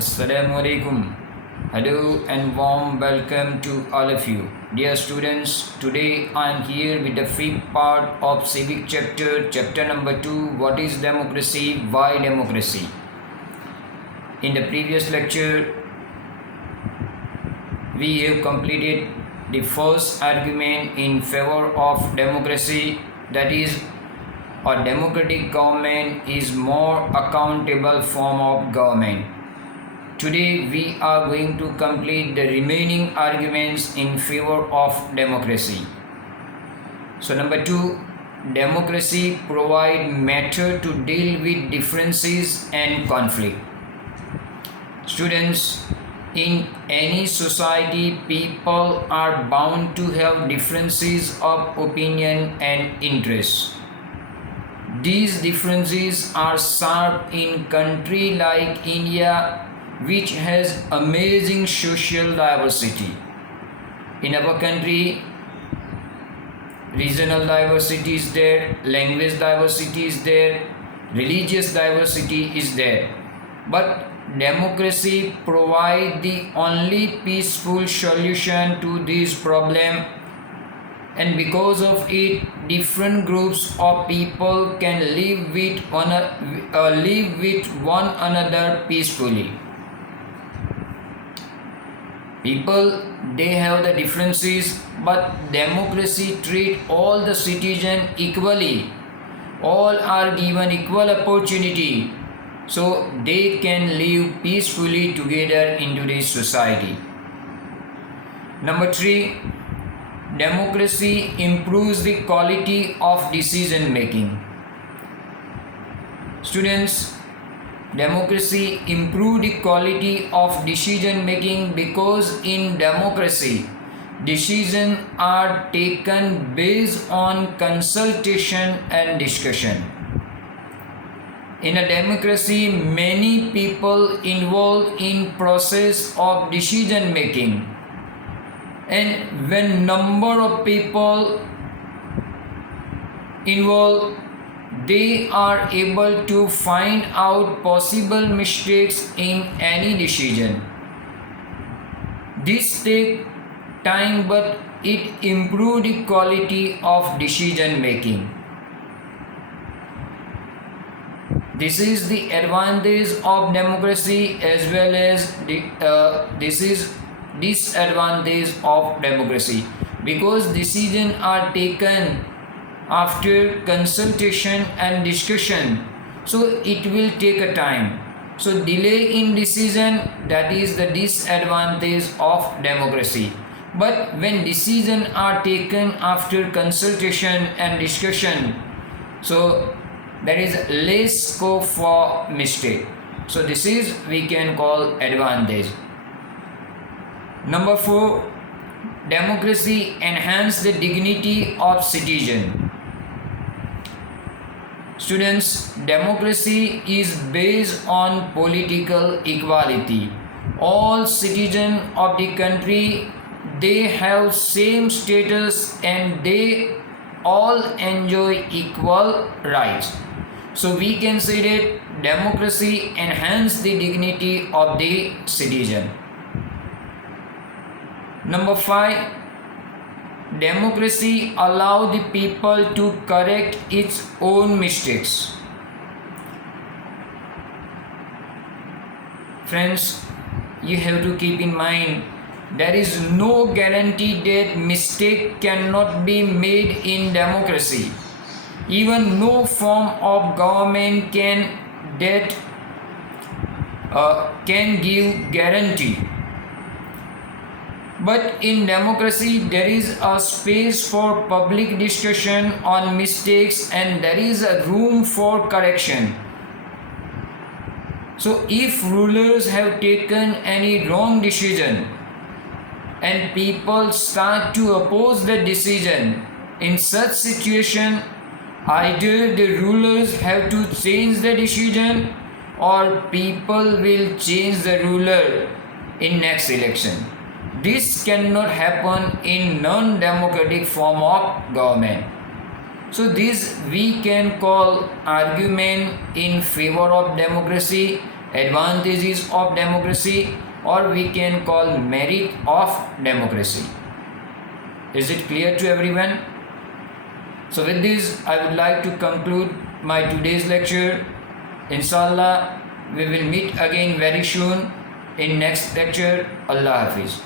Assalamu alaikum. Hello and warm welcome to all of you. Dear students, today I am here with the fifth part of civic chapter number 2, what is democracy, why democracy. In the previous lecture, we have completed the first argument in favor of democracy, that is, a democratic government is more accountable form of government. Today we are going to complete the remaining arguments in favor of democracy. So number 2, democracy provide matter to deal with differences and conflict. Students, in any society people are bound to have differences of opinion and interest. These differences are sharp in country like India, which has amazing social diversity. In our country, regional diversity is there, language diversity is there, religious diversity is there. But democracy provides the only peaceful solution to this problem, and because of it, different groups of people can live with one another peacefully. People, they have the differences, but democracy treat all the citizens equally. All are given equal opportunity, so they can live peacefully together in today's society. Number 3, democracy improves the quality of decision making. Students, democracy improves the quality of decision making because in democracy decisions are taken based on consultation and discussion. In a democracy, many people involved in process of decision making, and when number of people involved, they are able to find out possible mistakes in any decision. This takes time, but it improves the quality of decision making. This is the advantage of democracy as well as this is disadvantage of democracy, because decisions are taken after consultation and discussion, so it will take a time. So delay in decision, that is the disadvantage of democracy. But when decisions are taken after consultation and discussion, so there is less scope for mistake. So this is we can call advantage. Number 4, democracy enhance the dignity of citizen. Students, democracy is based on political equality. All citizens of the country, they have same status and they all enjoy equal rights. So we can say that democracy enhance the dignity of the citizen. Number 5, democracy allow the people to correct its own mistakes. Friends, you have to keep in mind, there is no guarantee that mistake cannot be made in democracy. Even no form of government can give guarantee. But in democracy, there is a space for public discussion on mistakes and there is a room for correction. So if rulers have taken any wrong decision and people start to oppose the decision, in such situation, either the rulers have to change the decision or people will change the ruler in next election. This cannot happen in non-democratic form of government. So this we can call argument in favor of democracy, advantages of democracy, or we can call merit of democracy. Is it clear to everyone? So with this, I would like to conclude my today's lecture. Inshallah, we will meet again very soon in next lecture. Allah Hafiz.